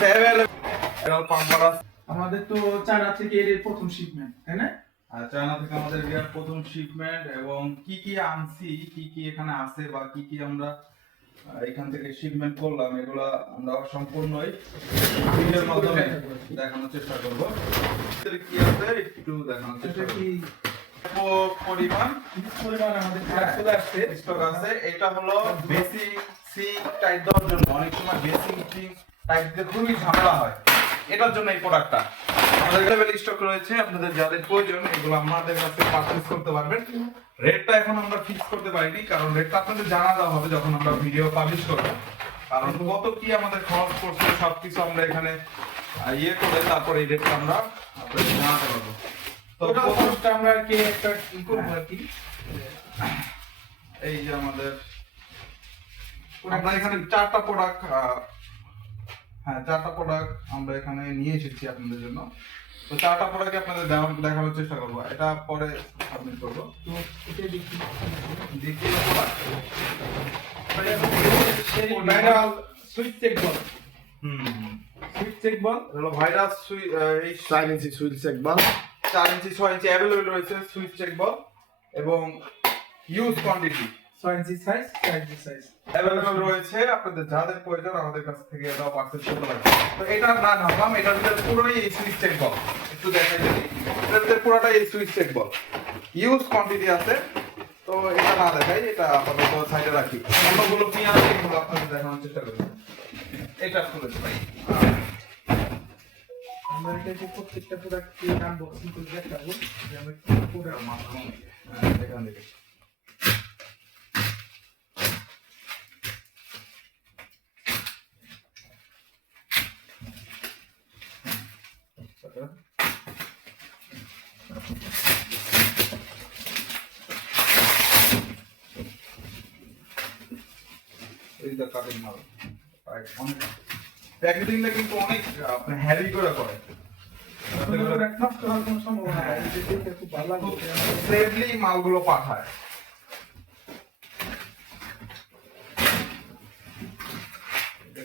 কাছে available pumper আছে। আমাদের তো চায়না থেকে এর প্রথম শিপমেন্ট, তাই না? আর চায়না থেকে আমাদের বিয়ার প্রথম শিপমেন্ট, এবং কি কি আনছি, কি কি এখানে আছে বা কি কি আমরা এখান থেকে শিপমেন্ট করলাম, এগুলো আমরা সম্পূর্ণই ভিডিওর মাধ্যমে দেখানোর চেষ্টা করব। কি আছে একটু দেখানোর চেষ্টা করব। পরিমাণ আমাদের চলে আসছে, স্টক আছে। এটা হলো বেসিক সিঙ্ক টাইপ দেওয়ার জন্য। অনেক সময় বেসিক সিঙ্ক টাইপ দিতে খুবই ঝামেলা হয়, এটার জন্য এই প্রোডাক্টটা আমাদের লেভেল স্টক রয়েছে। আপনাদের যাদের প্রয়োজন এগুলো আমাদের কাছে পারচেজ করতে পারবেন। রেটটা এখন আমরা ফিক্স করতে পারিনি, কারণ রেটটা আপনাদের জানা দেওয়া হবে যখন আমরা ভিডিও পাবলিশ করব। কারণ কত কি আমাদের খরচ পড়ছে সবকিছু আমরা এখানে ইয়ে করে তারপর এই রেটটা আমরা আপনাদের জানাতে পারবো। তো প্রথমটা আমরা কি একটা কি করব আর কি, এই যে আমাদের আমরা এখানে চারটা প্রোডাক্ট, হ্যাঁ চারটা প্রোডাক্ট আমরা এখানে নিয়ে এসেছি আপনাদের জন্য। তো চারটা প্রোডাক্ট আপনাদের দেখানোর চেষ্টা করবো, এটা পরে সাবমিট করবো। তো এটা দেখি দেখি ভাইরাল সুইচ চেক বল, হুম সুইচ চেক বল হলো ভাইরাস এই 4 ইঞ্চি সুইচ চেক বল, 4 ইঞ্চি 6 ইঞ্চি অ্যাভেলেবল রয়েছে সুইচ চেক বল, এবং ইউজ কোয়ান্টিটি 6 ইঞ্চি সাইজ, 4 ইঞ্চি সাইজ অ্যাভেলেবল রয়েছে। আপনাদের যাদের প্রয়োজন আমাদের কাছ থেকে এটা পারচেজ করতে পারবেন। তো এটা না ভাবলাম এটার ভিতরে পুরোই এই সুইচ চেক বল, একটু দেখাই দিই। এটার ভিতরে পুরোটাই এই switch check ball, use quantity আছে। তো এটা না দেখাই, এটা আপাতত সাইডে রাখি। অন্যগুলো কি আছে এগুলো আপনাদের দেখানোর চেষ্টা করব। এটা খুলে ভাই, আমরা এটাকে প্রত্যেকটা প্রোডাক্ট কি আনবক্সিং করে দেখাবো যে আমরা কি করে মাধ্যমে এখান থেকে এইটা কাটিং মাল অনেক প্যাকেজিংটা কিন্তু অনেক আপনি হেভি করে করে নষ্ট হওয়ার কোনো সম্ভাবনা নাই। এটা দেখতে খুব ভালো লাগছে, সেফলি মালগুলো পাঠায়।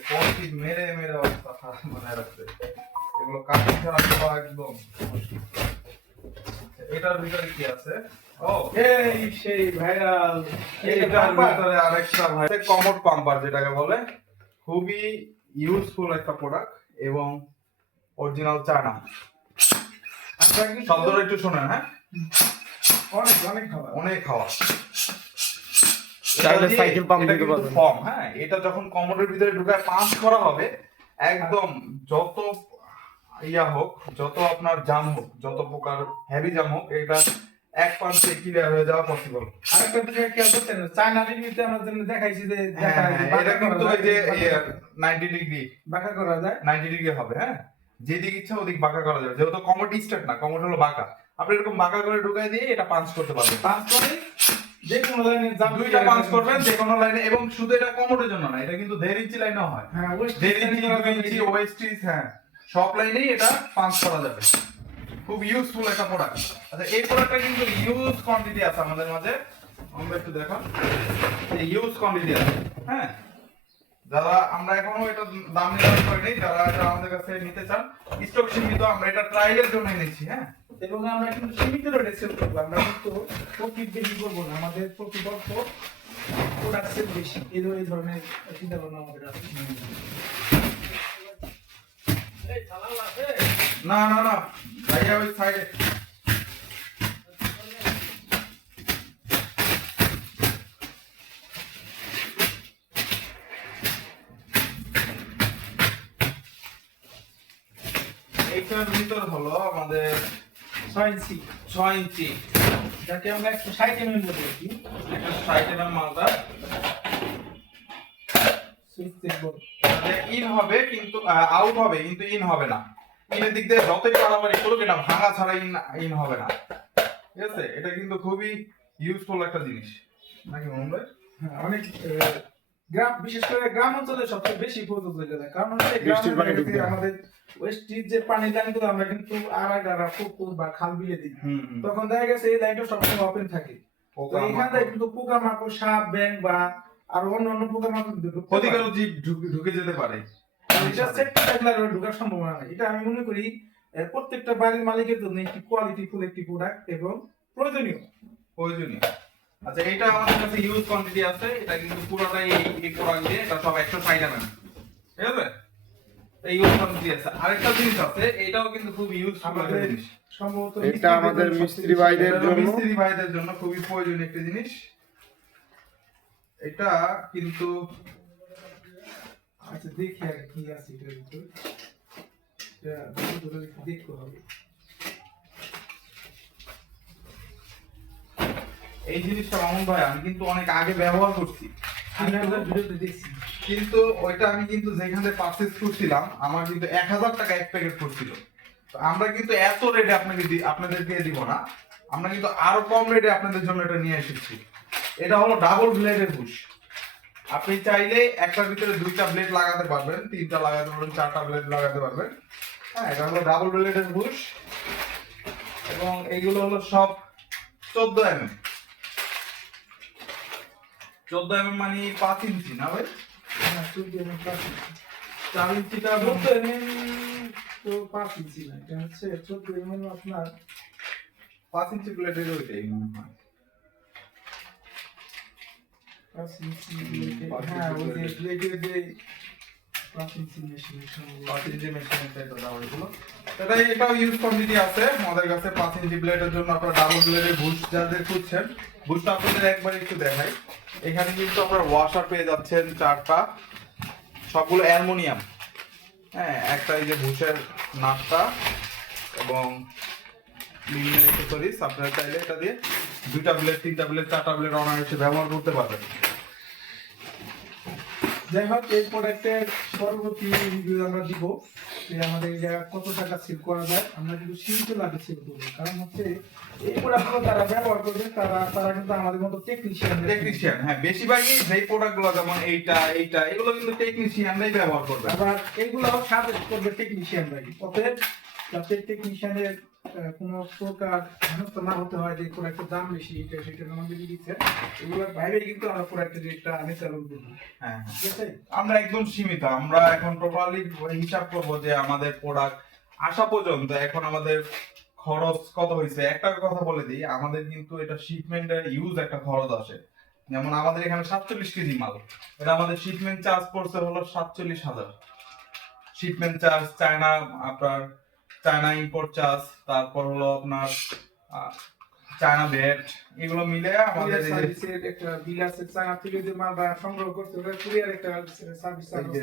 কোয়ালিটি মেরে মেরে অবস্থা খারাপ বানায় রাখছে, এগুলো কাটিং ছাড়া করা একদম মুশকিল। এটার ভিতরে কি আছে? ও এই সেই ভাইরাল এটার ভিতরে আরেকটা ভাই কমোড পাম্পার যেটাকে বলে, খুবই ইউজফুল একটা প্রোডাক্ট এবং অরিজিনাল চায়না। শব্দটা একটু শোনেন, হ্যাঁ অনেক অনেক খাবার, অনেক খাওয়া। চাইলে সাইকেল পাম্প এটা দিতে কিন্তু পারবেন। ফর্ম, হ্যাঁ এটা যখন কমোডের ভিতরে ঢুকায় পাঁচ করা হবে একদম, যত ইয়া হোক, যত আপনার জাম হোক, যত প্রকার হেভি জাম হোক, এটা এক পাঁচে ক্লিয়ার হয়ে যাওয়া পসিবল। আরেকটা বিষয় কি করতেন, চায়না রিভিউতে আমরা যেন দেখাইছি যে এটা কিন্তু ওই যে 90 ডিগ্রি বাঁকা করা যায়, 90 ডিগ্রি হবে, হ্যাঁ যেদিক ইচ্ছা ওদিক বাঁকা করা যাবে। যেহেতু কমোড স্ট্রেট না, কমোড হলো বাঁকা, আপনি এরকম বাঁকা করে ঢুকাই দিয়ে এটা পাঞ্চ করতে পারবেন। পাঁচ করে যে কোনো লাইনে দুইটা পাঞ্চ করবেন যে কোনো লাইনে, এবং শুধু এটা কমোডের জন্য না, এটা কিন্তু 1.5 ইঞ্চি লাইনেও হয়। হ্যাঁ 1.5 ইঞ্চি 2 ইঞ্চি ওয়েস্টিজ, হ্যাঁ সব লাইনেই এটা পাঞ্চ করা যাবে। খুব ইউজফুল একটা প্রোডাক্ট। আচ্ছা এই প্রোডাক্টটা কিন্তু ইউজ কোয়ান্টিটি আছে আমাদের মাঝে, আমরা একটু দেখান। এই ইউজ কোয়ান্টিটি আছে, হ্যাঁ যারা আমরা এখনো এটা দাম নির্ধারণ করিনি, যারা এটা আমাদের কাছে নিতে চান স্টক সীমিত, আমরা এটা ট্রায়ালের জন্য নিচ্ছি। হ্যাঁ এবং আমরা কিন্তু সীমিত রেটে সেল করবো, আমরা কিন্তু প্রফিট বেশি করবো না, আমাদের প্রতিপক্ষ প্রোডাক্ট সেল বেশি, এই ধরনের চিন্তা ভাবনা আমাদের আছে। না না না ভাইয়া ওই সাইডে এইটার ভিতর হলো আমাদের 6 ইঞ্চি 6 ইঞ্চি, যাকে আমরা 160 mm বলি আর কি, এটা 60 mm মালটা সুইচ চেক বল। ইন হবে কিন্তু আউট হবে, কিন্তু ইন হবে না। ইনের দিক দিয়ে যতই বাড়াবাড়ি করুক এটা ভাঙা ছাড়া ইন হবে না, ঠিক আছে? এটা কিন্তু খুবই ইউজফুল একটা জিনিস, নাকি মনে হয়? হ্যাঁ, অনেক গ্রাম, বিশেষ করে গ্রাম অঞ্চলে সবচেয়ে বেশি প্রযোজ্য এটা, কারণ হচ্ছে বৃষ্টির পানি গ্রামে ঢুকবে। আমাদের ওয়েস্টিজ যে পানি লাইনগুলো আমরা কিন্তু আড়া পুকুর বা খাল বিলে দিই, তখন দেখা গেছে এই লাইনটা সবসময় ওপেন থাকে। তো এখান থেকে কিন্তু পোকামাকড়, সাপ, ব্যাঙ বা আর অন্য পোকামাকড় ক্ষতিকারক জীব ঢুকে যেতে পারে। এটা সেফটি থাকলে আর ঢোকার সম্ভাবনা নাই। এটা আমি মনে করি প্রত্যেকটা বাড়ির মালিকের জন্য একটি কোয়ালিটিফুল একটি প্রোডাক্ট এবং প্রয়োজনীয়। প্রয়োজনীয়। আচ্ছা, এটা আমাদের কাছে ইউজ কোয়ান্টিটি আছে, এটা কিন্তু পুরোটাই এই প্রোডাক্ট দিয়ে, এটা সব 160 ml, ঠিক আছে? এই ইউজ কোয়ান্টিটি আছে। আরেকটা জিনিস আছে, এটাও কিন্তু খুব ইউজফুল একটা আমাদের জিনিস। সম্ভবত এটা আমাদের মিস্ত্রি ভাইদের এটা হলো জন্য মিস্ত্রি ভাইদের জন্য খুবই প্রয়োজনীয় একটা জিনিস। এটা কিন্তু আচ্ছা দেখি আর কি আছে এটার ভিতরে। এটা ভিতরে একটু দেখতে হবে। এই জিনিসটা মামুন ভাই আমি কিন্তু অনেক আগে ব্যবহার করছি, আমি আপনার ভিডিওতে দেখছি। কিন্তু ওইটা আমি কিন্তু যেখানে পারচেজ করছিলাম আমার কিন্তু 1000 টাকা এক প্যাকেট পড়ছিল। তো আমরা কিন্তু এত রেটে আপনাদেরকে দিব না, আমরা কিন্তু আরো কম রেটে আপনাদের জন্য এটা নিয়ে এসেছি। এটা হলো ডাবল ব্লেডের বুশ। আপনি চাইলে একটার ভিতরে 2টা ব্লেড লাগাতে পারবেন, 3টা লাগাতে পারবেন, 4টা ব্লেড লাগাতে পারবেন। হ্যাঁ, এটা হলো ডাবল ব্লেডের বুশ এবং এইগুলো হলো সব 14 mm। 14 mm মানে 5 ইঞ্চি না ভাই? হ্যাঁ, 14 mm 5 ইঞ্চি। 4 ইঞ্চিটা বলতে তো 5 ইঞ্চি না, এটা হচ্ছে 14 mm আপনার 5 ইঞ্চি ব্লেডের ওইটাই মনে হয়। 5 ইঞ্চি। 5 হ্যাঁ, ওই যে ইঞ্চি ব্লেডের যে 5 ইঞ্চি মেশিন। 5 ইঞ্চি মেশিনের টাইপ দাও এগুলো। এটাও ইউজ কোয়ান্টিটি আছে আমাদের কাছে 5 ইঞ্চি ব্লেডের জন্য। আপনারা ডাবল ব্লেডের বুশ যাদের খুঁজছেন, বুশটা আপনাদের একবার একটু দেখাই। এখানে কিন্তু আপনারা ওয়াশার পেয়ে যাচ্ছেন 4টা, সবগুলো অ্যালুমিনিয়াম। হ্যাঁ, একটা এই যে বুশের নাটটা এবং বিভিন্ন অ্যাক্সেসরিজ। আপনারা চাইলে এটা দিয়ে 2টা ব্লেড, 3টা ব্লেড, 4টা ব্লেড অনায়াসে ব্যবহার করতে পারবেন। যাই হোক, এই প্রোডাক্টের পরবর্তী রিভিউ আমরা দিব যে আমাদের এই জায়গা কত টাকা সেল করা যায়। আমরা কিন্তু সীমিত লাভে সেল করবো, কারণ হচ্ছে এই প্রোডাক্টগুলো তারা ব্যবহার করবে, তারা কিন্তু আমাদের মতো টেকনিশিয়ান, হ্যাঁ, বেশিরভাগই যেই প্রোডাক্টগুলো যেমন এইটা এগুলো কিন্তু টেকনিশিয়ানরাই ব্যবহার করবে। আবার এইগুলাও সাজেস্ট করবে টেকনিশিয়ানরাই। অতএব যাতে টেকনিশিয়ানের কোনো প্রকার হেনস্থা না হতে হয় যে প্রোডাক্টের দাম বেশি, এটা সেটা আমাদের দিচ্ছে, এগুলো বাইরে কিন্তু আমরা প্রোডাক্টের রেটটা আমি চালু করবো। হ্যাঁ, ঠিক আছে? আমরা একদম সীমিত। আমরা এখন টোটালি হিসাব করব যে আমাদের প্রোডাক্ট আসা পর্যন্ত এখন আমাদের খরচ কত হয়েছে। একটা কথা বলে দিই, আমাদের কিন্তু এটা শিপমেন্টের ইউজ একটা খরচ আসে। যেমন আমাদের এখানে 47 কেজি মাল, এটা আমাদের শিপমেন্ট চার্জ পড়ছে হলো 47,000। Shipment charge, China import charge, তারপর হলো আপনার চায়না ভ্যাট, এগুলো মিলে আমাদের এই যে সার্ভিসের একটা বিল আছে, চায়না থেকে যে মাল সংগ্রহ করতে ওটা কুরিয়ার একটা সার্ভিস এই যে